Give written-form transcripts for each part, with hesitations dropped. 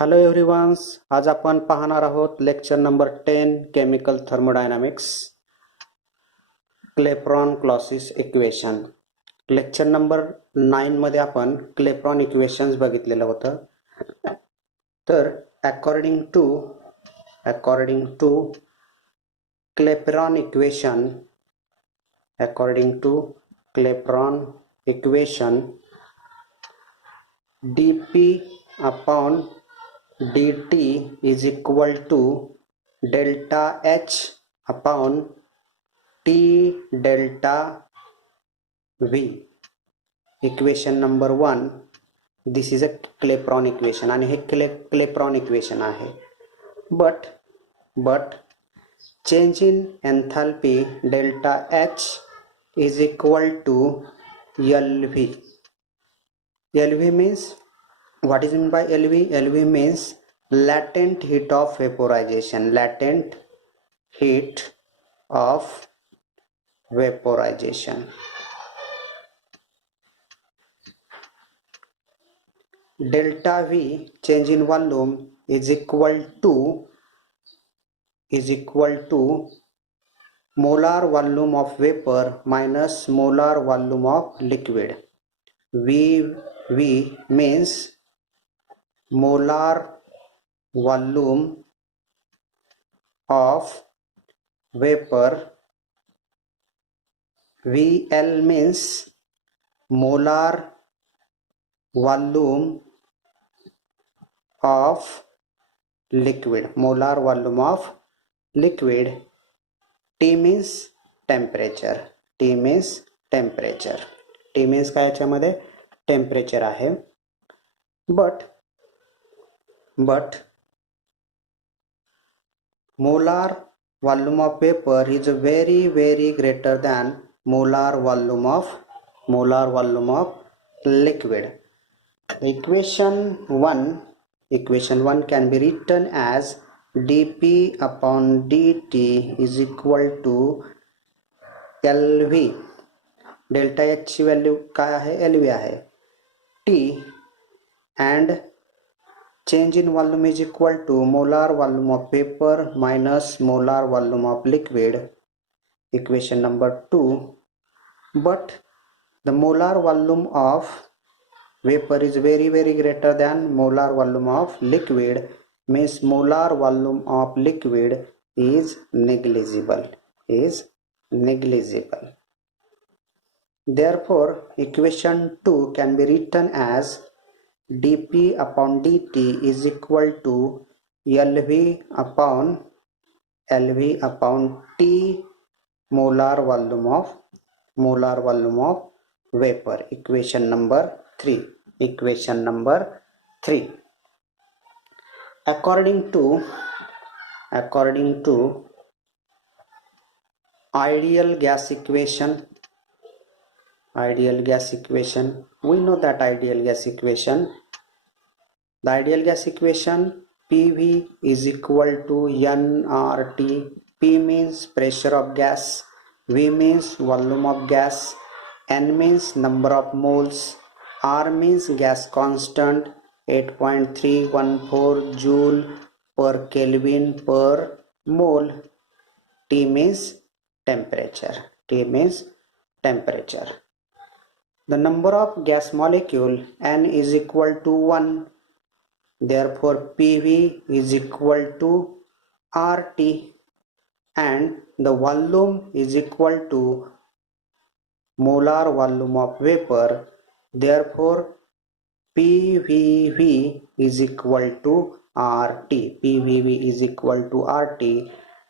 Hello everyone's, आज आपण पाहणार आहोत lecture number 10 chemical thermodynamics Clapeyron Clausius equation. Lecture number 9 मध्ये आपण क्लेप्रॉन इक्वेशन्स बघितलेलं होतं. तर according to Clapeyron equation dp upon dt is equal to delta H upon T delta V. Equation number 1, this is a Clapeyron equation आणि हे Clapeyron equation आहे. But change in enthalpy delta H is equal to LV. LV means, what is meant by LV? LV means latent heat of vaporization. Delta V, change in volume, is equal to molar volume of vapor minus molar volume of liquid. V means molar volume of vapor. VL means molar volume of liquid. T means temperature. T means काय याच्यामध्ये temperature आहे. But molar volume of vapor is very greater than molar volume of liquid. Equation 1 can be written as dp upon dt is equal to LV. Delta H ची value काय आहे? LV आहे. T and change in volume is equal to molar volume of vapor minus molar volume of liquid. Equation number 2. But the molar volume of vapor is very greater than molar volume of liquid, means molar volume of liquid is negligible. Therefore equation 2 can be written as dp upon dt is equal to LV upon T molar volume of vapor. Equation number 3. According to ideal gas equation, we know that the ideal gas equation PV is equal to nRT. P means pressure of gas, V means volume of gas, N means number of moles, R means gas constant 8.314 joule per Kelvin per mole. T means temperature. The number of gas molecule N is equal to 1. Therefore PV is equal to RT and the volume is equal to molar volume of vapor. Therefore PVV is equal to RT.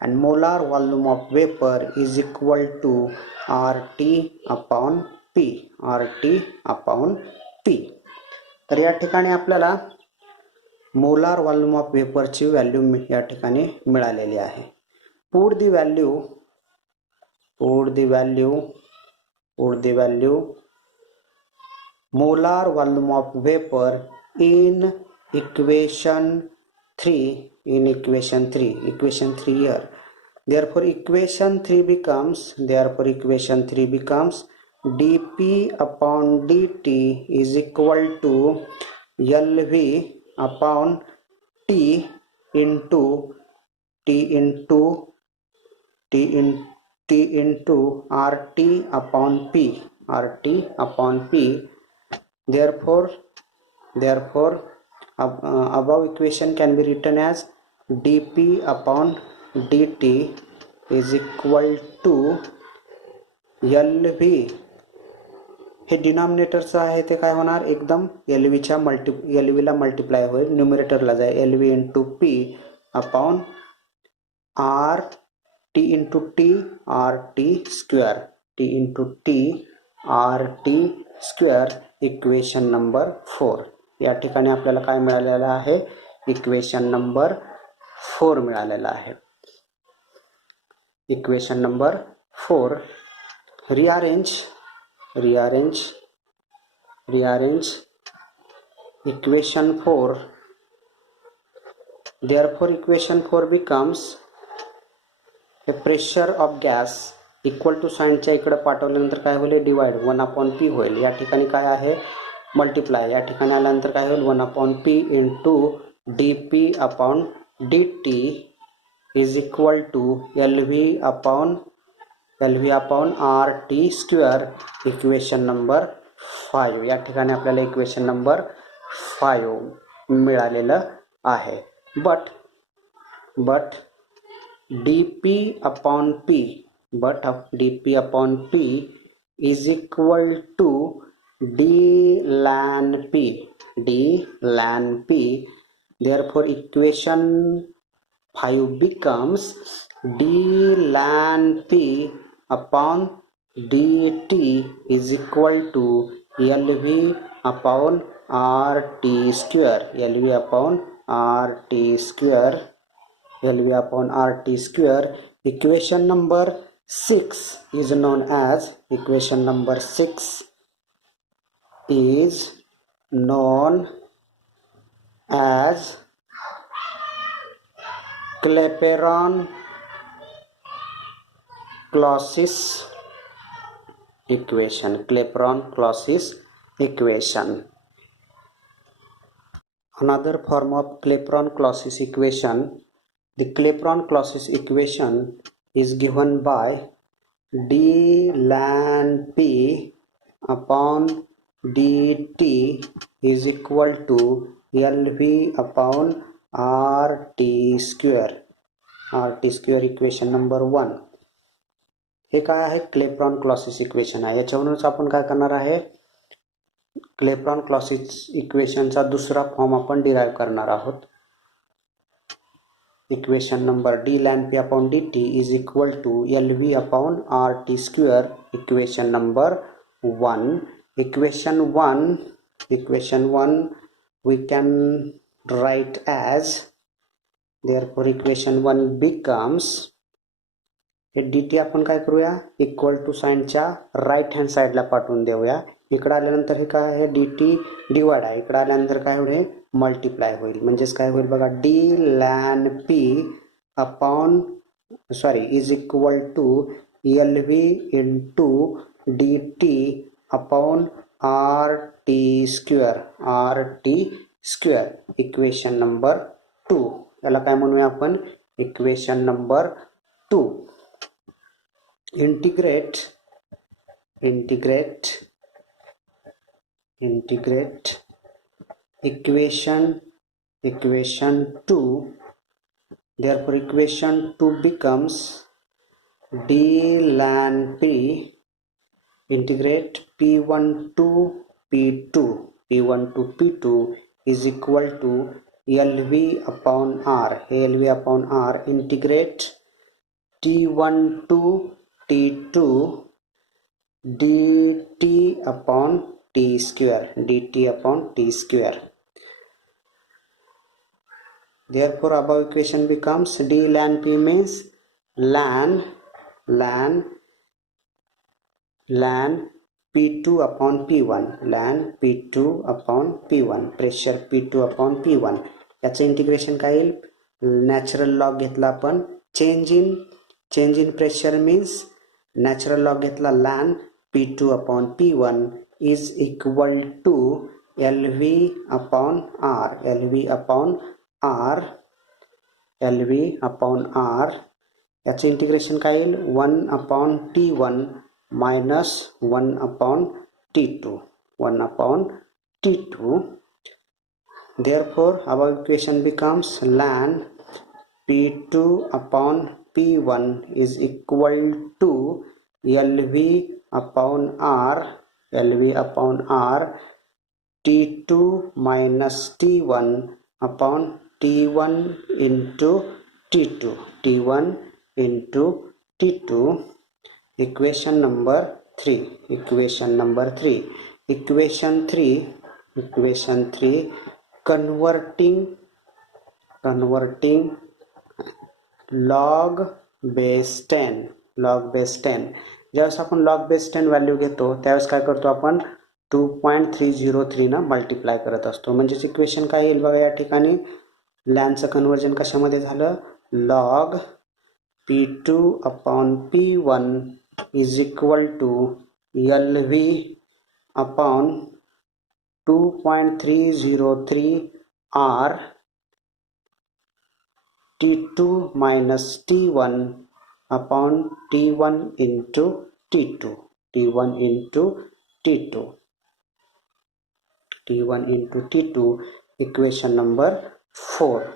And molar volume of vapor is equal to RT upon P. तर या ठिकाणी आपल्याला molar volume of वेपरची value या ठिकाणी मिळालेली आहे. Put the value molar volume of vapor in equation 3 here. Therefore equation 3 becomes dp upon dt is equal to LV upon T into RT upon P. Therefore, above equation can be written as dP upon dt is equal to LV. हे डिनॉमिनेटरचं आहे ते काय होणार, एकदम एलव्हीच्या एलव्हीला multiply होईल, न्यूमरेटरला जाईल LV into P upon R T into T R T square equation number 4. या ठिकाणी आपल्याला काय मिळालेलं आहे, इक्वेशन नंबर 4 मिळालेला आहे. Equation number 4. rearrange equation 4. Therefore equation 4 becomes a pressure of gas equal to साइनच्या इकडे पाठवल्यानंतर काय होईल, डिवाइड 1/p होईल. या ठिकाणी काय आहे, मल्टिप्लाय. या ठिकाणी आल्यानंतर काय होईल, 1/p into dp upon dt is equal to LV upon RT square equation number 5. या ठिकाणी आपल्याला इक्वेशन नंबर 5 मिळालेलं आहे. But dP upon P is equal to d ln P. Therefore equation 5 becomes d ln P upon dt is equal to LV upon RT square. Equation number 6 is known as Clapeyron-Clausius equation. Another form of Clapeyron-Clausius equation. The Clapeyron-Clausius equation is given by d ln P upon dt is equal to LV upon RT square equation number 1. हे काय आहे, क्लेप्रॉन-क्लॉसिस equation आहे. याच्यावरूनच आपण काय करणार आहे, क्लेप्रॉन-क्लॉसिस इक्वेशनचा दुसरा form आपण डिराइव करणार आहोत. Equation number d ln P upon dt is equal to LV upon RT square equation number 1. Equation 1 we can write as, therefore equation 1 becomes, हे dt आपण काय करूया, इक्वल टू साइनच्या राईट हँड साईडला पाठवून देऊया. इकडे आल्यानंतर हे काय आहे, dt डिवाइड आहे, इकडे आल्यानंतर काय होईल, मल्टिप्लाय होईल. म्हणजेच काय होईल बघा, d ln P upon is equal to LV into dt upon RT square equation number 2. याला काय म्हणूया आपण, equation number 2. Integrate equation 2. Therefore equation 2 becomes d ln P integrate P1 to P2 is equal to LV upon R integrate T1 to T2 dt upon T square. Therefore above equation becomes d ln P means ln P2 upon P1 pressure P2 upon P1. याचं integration काय येईल, natural log घेतला आपण, change in pressure means natural log घेतला ln P2 upon P1 is equal to LV upon R L V upon R, याचे integration काय येईल 1/T1 minus 1/T2, 1/T2. Therefore our equation becomes ln P2 upon P1 is equal to LV upon R, LV upon R, T2 minus T1 upon T1 into T2, T1 into T2. Equation number 3, equation 3, converting log base 10, ज्यावेळेस आपण log base 10 value घेतो त्यावेळेस काय करतो आपण 2.303 न multiply करत असतो. म्हणजेच इक्वेशन काय येईल बघा, या ठिकाणी लॅनचं कन्वर्जन कशामध्ये झालं, log P2 upon P1 is equal to LV upon 2.303 R T2 minus T1 upon T1 into T2, T1 into T2, T1 into T2. Equation number 4,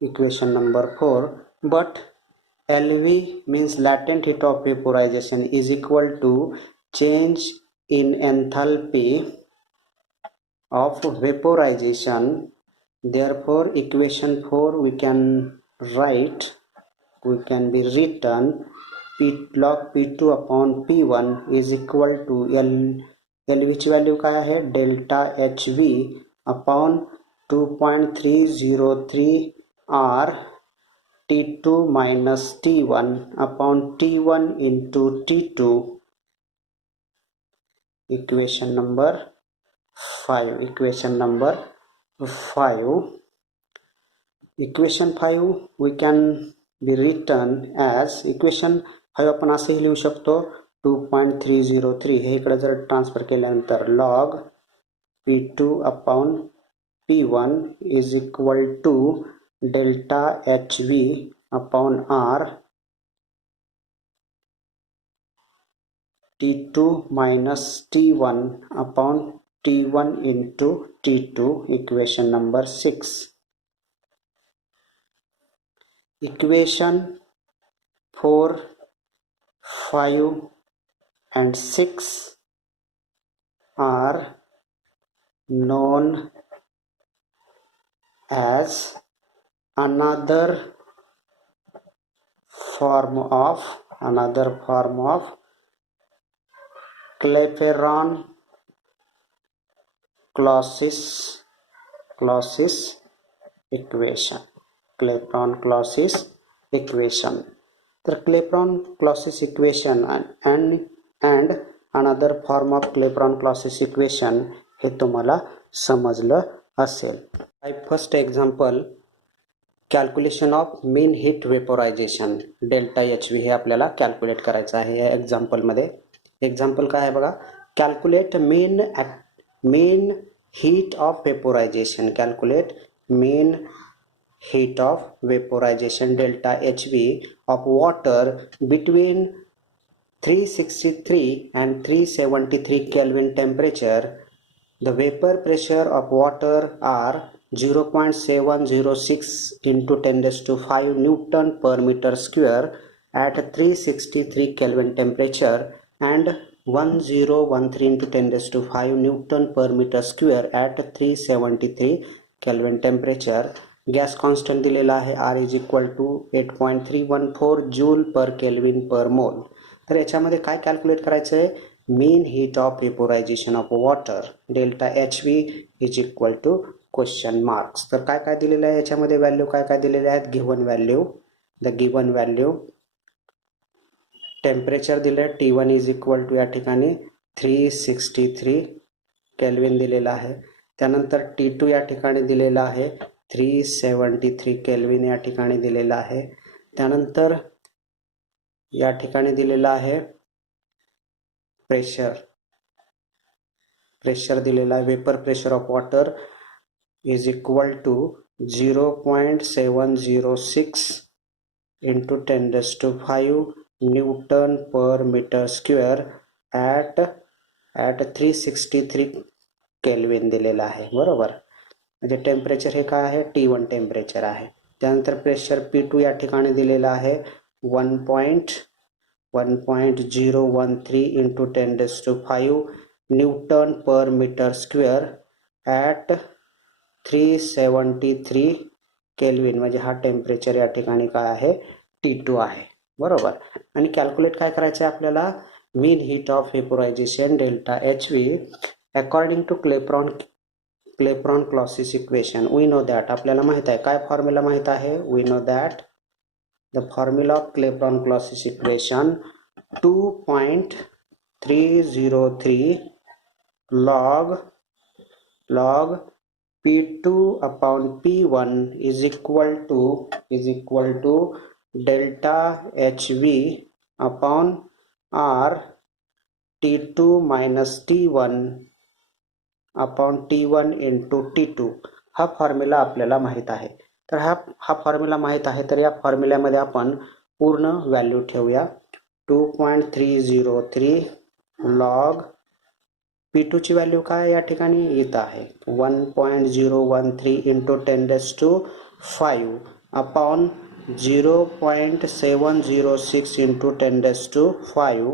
equation number 4. But LV means latent heat of vaporization is equal to change in enthalpy of vaporization. Therefore equation 4 we can be written log P2 upon P1 is equal to LV ची value काय आहे, delta HV upon 2.303 R T2 minus T1 upon T1 into T2. Equation number 5, equation 5 we can be written as equation 5 आपण असेही लिहू शकतो 2.303 हे इकडे जर ट्रान्सफर केल्यानंतर log P2 upon P1 is equal to delta HV upon R T2 minus T1 upon T1 into T2. Equation number 6. Equation 4, 5 and 6 are known as another form of Clapeyron-Clausius equation. Clapeyron-Clausius equation. तर Clapeyron-Clausius equation and another form of Clapeyron-Clausius equation हे तुम्हाला समजलं असेल. First example calculation of mean heat vaporization delta HV हे आपल्याला calculate करायचं आहे. या एक्झाम्पलमध्ये एक्झाम्पल काय आहे बघा, calculate mean heat of vaporization, calculate mean heat of vaporization delta HV of water between 363 and 373 Kelvin temperature. The vapor pressure of water are 0.706 into 10⁵ Newton per meter square at 363 Kelvin temperature and 1013 into 10⁵ Newton per meter square at 373 Kelvin temperature. Gas constant दिलेला आहे R is equal to 8.314 joule per kelvin per mole. तर याच्यामध्ये काय calculate करायचं आहे, mean heat of vaporization of water delta HV is equal to question marks. तर काय काय दिलेलं आहे याच्यामध्ये, व्हॅल्यू काय काय दिलेले आहेत, गिव्हन व्हॅल्यू टेम्परेचर दिले T1 इज इक्वल टू या ठिकाणी 363 केल्विन दिलेला आहे. त्यानंतर T2 या ठिकाणी दिलेला आहे 373 केल्विन या ठिकाणी दिलेला आहे. त्यानंतर या ठिकाणी दिलेला आहे प्रेशर दिलेला आहे, vapour pressure of water is equal to 0.706 into 10 raised to 5 Newton per meter square at 363 kelvin दिलेला आहे बरोबर. म्हणजे टेम्परेचर हे काय आहे T1 टेम्परेचर आहे. त्यानंतर प्रेशर P2 या ठिकाणी दिलेला आहे 1.013 into 10 raised to 5 newton per metre square at 373 kelvin. म्हणजे हा टेम्परेचर या ठिकाणी काय आहे T2 आहे बरोबर. आणि कॅल्क्युलेट काय करायचं आहे आपल्याला mean heat of vaporization delta HV according to Clapeyron Clausius equation. We know that आपल्याला माहित आहे काय फॉर्म्युला माहित आहे. We know that the formula of Clapeyron Clausius equation 2.303 log P2 upon P1 is equal to delta HV upon R T2 minus T1 upon T1 into T2. हा formula आपल्याला माहित आहे. तर हा फॉर्म्युला माहित आहे तर या फॉर्म्युल्यामध्ये आपण पूर्ण व्हॅल्यू ठेवूया. 2.303 log P2 ची व्हॅल्यू काय या ठिकाणी येत आहे 1.013 into 10 raised to 5 upon 0.706 into 10 raised to 5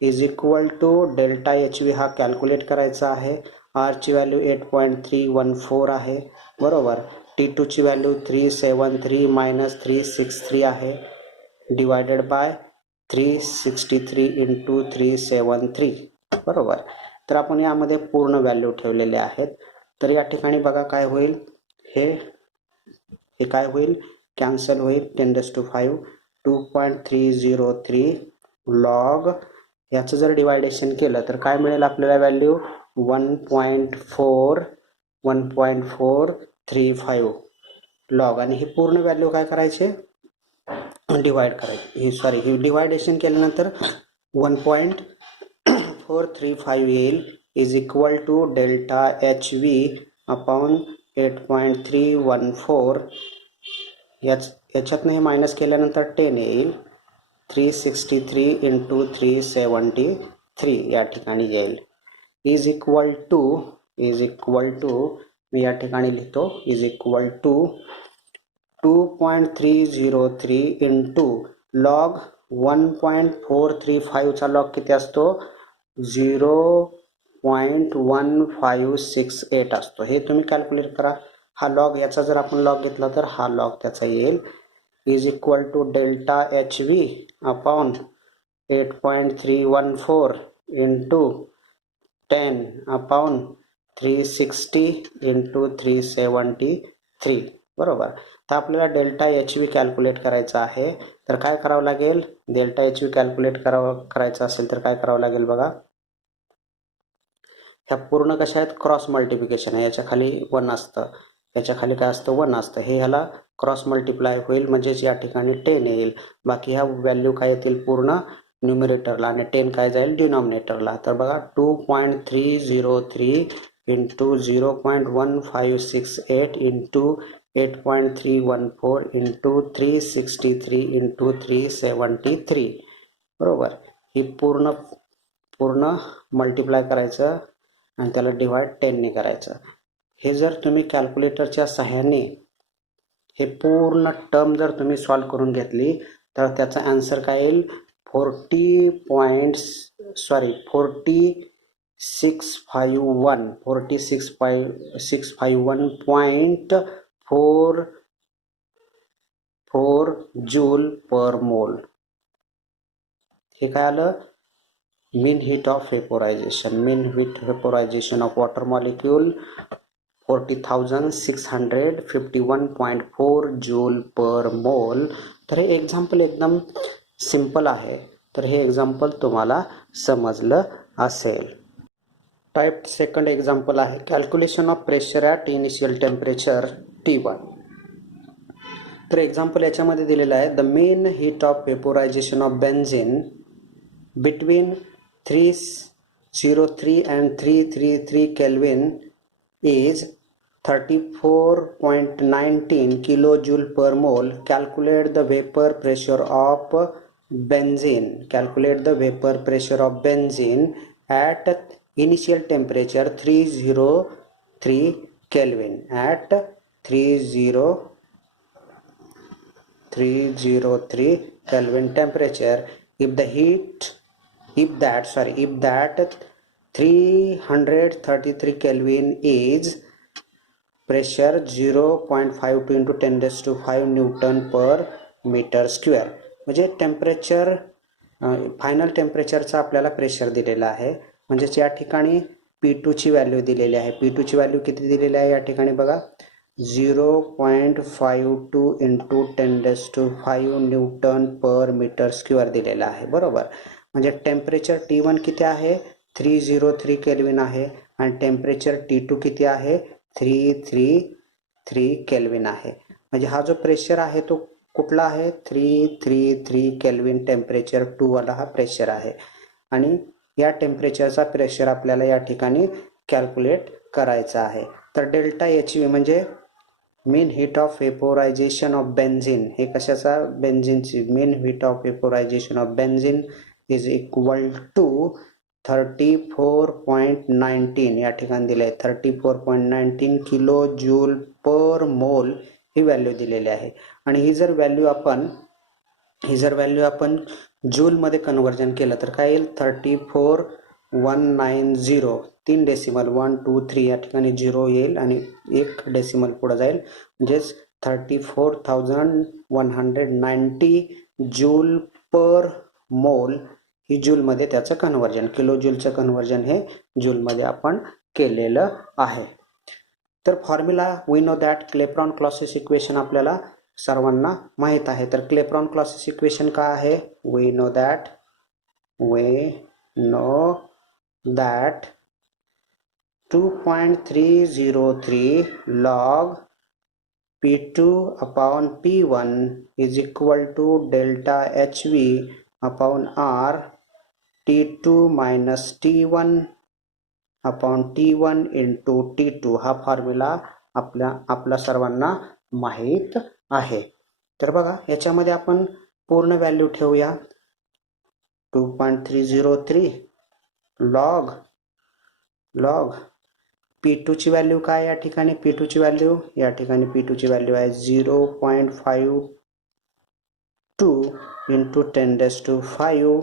is equal to delta HV हा कॅल्क्युलेट करायचा आहे. R ची व्हॅल्यू 8.314 आहे बरोबर. T2 ची व्हॅल्यू 373 मायनस 363 आहे डिवायडेड बाय 363 into 373 बरोबर. तर आपण यामध्ये पूर्ण व्हॅल्यू ठेवलेले आहेत. तर या ठिकाणी बघा काय होईल हे काय होईल कॅन्सल होईल 10 raised to 5 2.303 लॉग याचं जर डिवायडेशन केलं तर काय मिळेल आपल्याला व्हॅल्यू 1.435 लॉग. आणि ही पूर्ण व्हॅल्यू काय करायचे डिवाइड करायची. ही डिवायडेशन केल्यानंतर 1.435 येईल is equal to delta HV upon 8.314 याच्यातनं हे मायनस केल्यानंतर 10 येईल 363 into 373 या ठिकाणी येईल इज इक्वल टू मी या ठिकाणी लिहितो is equal to 2.303 into log 1.435 चा लॉग किती असतो 0.1568 असतो. हे तुम्ही कॅल्क्युलेट करा. हा लॉग याचा जर आपण लॉग घेतला तर हा लॉग त्याचा येईल is equal to delta HV upon 8.314 into 10 upon 360 into 373 बरोबर. तर आपल्याला डेल्टा HV कॅल्क्युलेट करायचा आहे. तर काय करावं लागेल डेल्टा HV कॅल्क्युलेट करायचं असेल तर काय करावं लागेल बघा. ह्या पूर्ण कशा आहेत क्रॉस मल्टिप्लिकेशन आहे. याच्या खाली 1 असतं याच्या खाली काय असतं 1 असतं. हे ह्याला क्रॉस मल्टिप्लाय होईल म्हणजेच या ठिकाणी 10 येईल. बाकी ह्या व्हॅल्यू काय येतील पूर्ण न्यूमरेटरला आणि 10 काय जाईल डिनॉमिनेटरला. तर बघा 2.303 इंटू 0.1568 इंटू 8.314 इंटू 363 इंटू 373 बरोबर. ही पूर्ण मल्टिप्लाय करायचं आणि त्याला डिवाइड 10 ने करायचं. हे जर तुम्ही कॅल्क्युलेटरच्या सहाय्याने हे पूर्ण टर्म जर तुम्ही सॉल्व करून घेतली तर त्याचा आन्सर काय येईल 4651.44 जूल पर मोल. हे काय आलं mean heat of vaporization of water molecule 40,651.4 joule per mole. तर हे एक्झाम्पल एकदम सिंपल आहे. तर हे एक्झाम्पल तुम्हाला समजलं असेल. टाईप सेकंड एक्झाम्पल आहे calculation of pressure at initial temperature T1. तर एक्झाम्पल याच्यामध्ये दिलेलं आहे the mean heat of vaporization of benzene between 303 and 333 Kelvin is 34.19 kilojoule per mole. Calculate the vapor pressure of benzene. Calculate the vapor pressure of benzene at initial temperature 303 Kelvin. At 303 Kelvin temperature. If that 333 Kelvin is pressure 0.52 into 10 raised to 5 Newton per meter square. म्हणजे temperature final टेम्परेचरचा आपल्याला pressure दिलेला आहे. म्हणजेच या ठिकाणी P2 ची value दिलेली आहे. P2 ची व्हॅल्यू किती दिलेली आहे या ठिकाणी बघा 0.52 into 10 raised to 5 newton per metre square दिलेला आहे. बरोबर. म्हणजे टेम्परेचर T1 किती आहे 303 केल्विन आहे आणि टेम्परेचर T2 किती आहे 333 केल्विन आहे. म्हणजे हा जो प्रेशर आहे तो कुठला आहे 333 केल्विन टेम्परेचर 2 वाला हा प्रेशर आहे आणि या टेम्परेचरचा प्रेशर आपल्याला या ठिकाणी कॅल्क्युलेट करायचा आहे. तर डेल्टा HV म्हणजे mean heat of vaporization of benzene. हे कशाचा बेन्झिनची mean heat of vaporization of benzene is equal to 34.19 या ठिकाणी दिले आहे 34.19 किलो जूल पर मोल ही व्हॅल्यू दिलेली आहे. आणि ही जर व्हॅल्यू आपण जूलमध्ये कन्वर्जन केलं तर काय येईल 34190 3 डेसिमल 1 2 3 या ठिकाणी 0 येईल आणि 1 डेसिमल पुढे जाईल म्हणजेच 34,190 जूल पर मोल ही जूलमध्ये त्याचं कन्वर्जन किलो जूलचं कन्वर्जन हे जूलमध्ये आपण केलेलं आहे. तर formula we know that Clapeyron Clausius equation आपल्याला सर्वांना माहित आहे. तर क्लेप्रॉन क्लॉसियस इक्वेशन काय आहे we know that 2.303 log P2 upon P1 is equal to delta HV upon R T2 minus T1 upon T1 into T2 हा formula आपल्या सर्वांना माहित आहे. तर बघा याच्यामध्ये आपण पूर्ण व्हॅल्यू ठेवूया 2.303 log P2 ची व्हॅल्यू काय या ठिकाणी P2 ची व्हॅल्यू आहे 0.52 into 10 raised to 5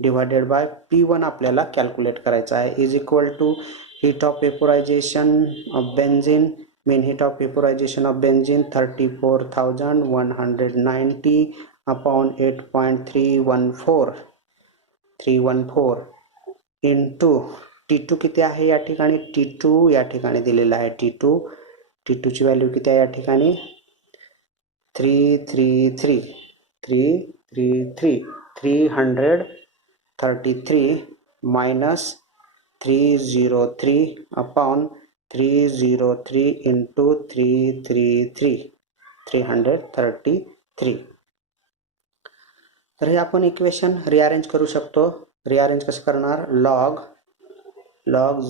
divided by P1 आपल्याला कॅल्क्युलेट करायचा आहे is equal to heat of vaporization of benzene mean heat of vaporization of benzene 34,190 upon 8.314 into T2 किती आहे या ठिकाणी T2 या ठिकाणी दिलेला आहे T2 ची व्हॅल्यू किती आहे या ठिकाणी 333 minus 303 upon 303 into 333. तर हे आपण इक्वेशन रिअरेंज करू शकतो. रिअरेंज कसं करणार log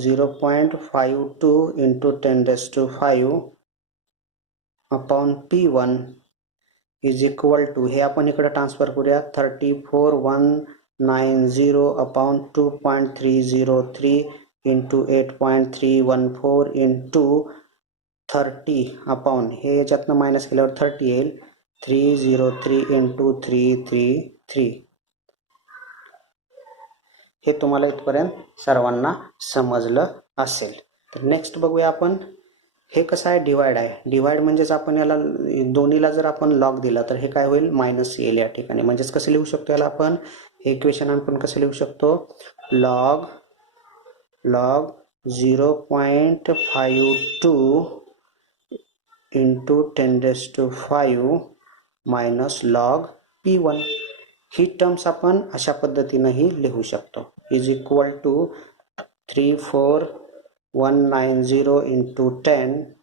0.52 into 10 raised to 5 upon P1 is equal to हे आपण इकडे ट्रान्सफर करूया 34,190 upon 2.303 into 8.314 into 30 upon हे याच्यातनं मायनस केल्यावर 30 येईल 303 into 333. हे तुम्हाला इथपर्यंत सर्वांना समजलं असेल. तर नेक्स्ट बघूया आपण हे कसं आहे डिवाइड म्हणजेच आपण याला दोन्हीला जर आपण लॉग दिला तर हे काय होईल मायनस येईल या ठिकाणी. म्हणजेच कसं लिहू शकतो याला आपण हे इक्वेशन आपण कसं लिहू शकतो log 0.52 into 10 raised to 5 minus log P1 he terms आपण अशा पद्धतीनेही लिहू शकतो is equal to 34,190 into 10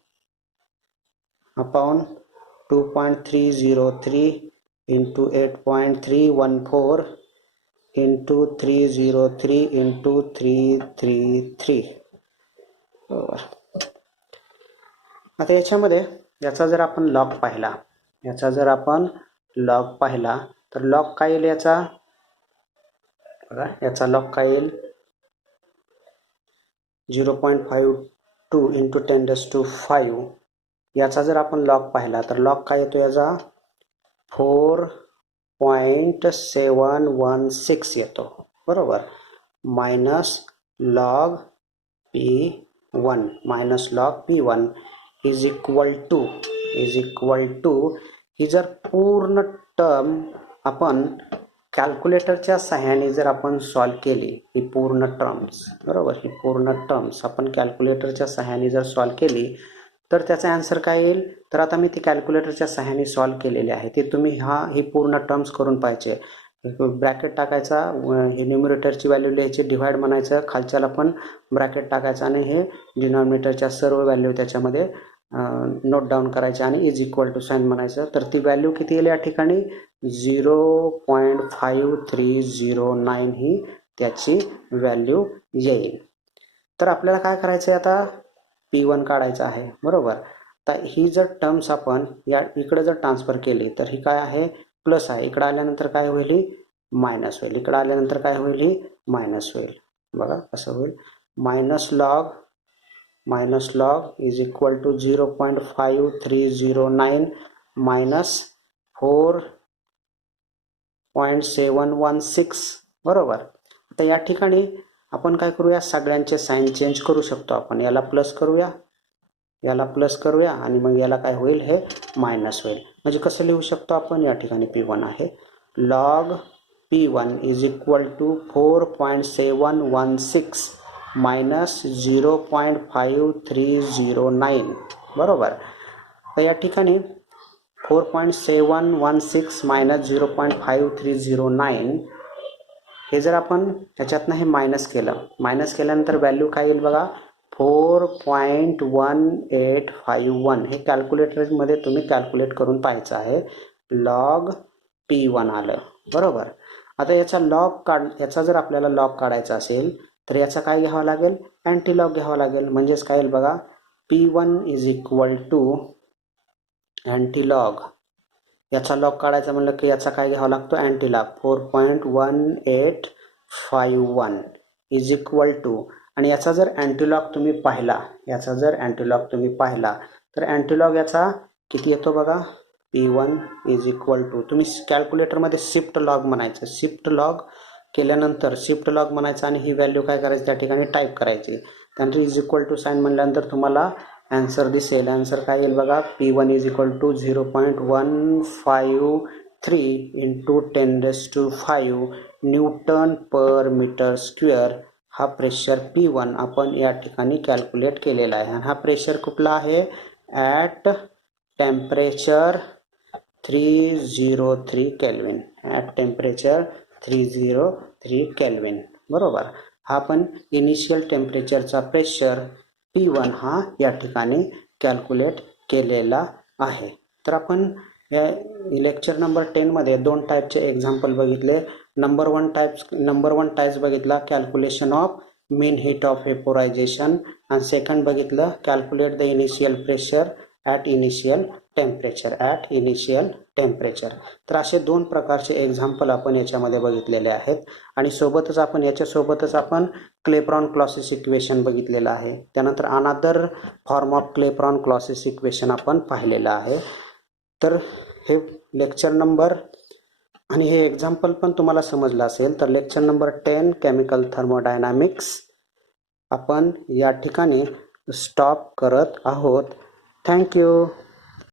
upon 2.303 into 8.314 into 303 into 333. बरोबर. आता याच्यामध्ये याचा जर आपण लॉग पाहिला, तर लॉग काय येईल याचा? बघा, याचा लॉग काय येईल? 0.52 इंटू 10⁵. याचा जर आपण लॉग पाहिला तर लॉग काय येतो याचा? 4.716 येतो, बरोबर. Minus log P1 is equal to ही जर पूर्ण टर्म आपण कॅल्क्युलेटरच्या सहाय्याने जर आपण सॉल्व केली, ही पूर्ण टर्म्स, बरोबर, ही पूर्ण टर्म्स आपण कॅल्क्युलेटरच्या सहाय्याने जर सॉल्व केली तर त्याचा आन्सर काय येईल? तर आता मी ती कॅल्क्युलेटरच्या सहाय्याने सॉल्व केलेली आहे, ते तुम्ही ही पूर्ण टर्म्स करून पाहिजे. ब्रॅकेट टाकायचा, हे न्यूमरेटरची व्हॅल्यू लिहायची, डिव्हाइड म्हणायचं, खालच्याला पण ब्रॅकेट टाकायचं आणि हे डिनॉमिनेटरच्या सर्व व्हॅल्यू त्याच्यामध्ये नोट डाऊन करायचे आणि इज इक्वल टू साईन म्हणायचं. तर ती व्हॅल्यू किती येईल या ठिकाणी? 0.5309 ही त्याची व्हॅल्यू येईल. तर आपल्याला काय करायचं आहे आता? P1 काढायचं आहे, बरोबर. तर ही जर टर्म्स आपण या इकडे जर ट्रान्सफर केली तर ही काय आहे? प्लस आहे. इकडे आल्यानंतर काय होईल? ही मायनस होईल. इकडे आल्यानंतर काय होईल? ही मायनस होईल. बघा कसं होईल? Minus log is equal to 0.5309 minus 4.716, बरोबर. आता या ठिकाणी आपण काय करूया? सगळ्यांचे साईन चेंज करू शकतो आपण. याला प्लस करूया आणि मग याला काय होईल? हे मायनस होईल. म्हणजे कसं लिहू शकतो आपण? या ठिकाणी P1 आहे, log P1 is equal to 4.716 minus 0.5309, बरोबर. तर या ठिकाणी 4.716 मायनस 0.5309 हे जर आपण ह्याच्यातनं हे मायनस केल्यानंतर व्हॅल्यू काय येईल बघा? 4.1851. हे कॅल्क्युलेटरमध्ये तुम्ही कॅल्क्युलेट करून पाहायचं आहे. लॉग P1 आलं, बरोबर. आता याचा जर आपल्याला लॉग काढायचा असेल तर याचा काय घ्यावा लागेल? अँटी लॉग घ्यावा लागेल. म्हणजेच काय येईल बघा? P1 is equal to anti log. याचा लॉग काढायचा म्हणलं की याचा काय घ्यावा लागतो? Anti log. 4.1851 is equal to, आणि याचा जर अँटीलॉग तुम्ही पाहिला तर अँटीलॉग याचा किती येतो बघा? P1 इज इक्वल टू, तुम्ही कॅल्क्युलेटरमध्ये शिफ्ट लॉग म्हणायचं. शिफ्ट लॉग म्हणायचं आणि ही व्हॅल्यू काय करायची? त्या ठिकाणी टाईप करायची. त्यानंतर इज इक्वल टू साईन म्हणल्यानंतर तुम्हाला आन्सर दिसेल. आन्सर काय येईल बघा? P1 is equal to 0.153 into 10⁵ newton per metre square. हा प्रेशर P1 आपण या ठिकाणी कॅल्क्युलेट केलेला आहे. आणि हा प्रेशर कुठला आहे? At temperature 303 kelvin. बरोबर. हा आपण इनिशियल टेम्परेचरचा प्रेशर P1 हा या ठिकाणी कॅल्क्युलेट केलेला आहे. तर आपण या लेक्चर नंबर 10 मध्ये 2 टाईपचे एक्झाम्पल बघितले. नंबर वन टाईप्स बघितला, calculation of mean heat of vaporization, आणि सेकंड बघितलं calculate the initial pressure at initial temperature. तर असे 2 प्रकारचे एक्झाम्पल आपण याच्यामध्ये बघितलेले आहेत. आणि याच्यासोबतच आपण क्लेप्रॉन-क्लॉसियस इक्वेशन बघितलेलं आहे. त्यानंतर अनादर फॉर्म ऑफ क्लेप्रॉन-क्लॉसियस इक्वेशन आपण पाहिलेलं आहे. तर हे लेक्चर नंबर आणि हे एक्झाम्पल पण तुम्हाला समजलं असेल. तर लेक्चर नंबर 10 केमिकल थर्मोडायनामिक्स आपण या ठिकाणी स्टॉप करत आहोत. थँक्यू.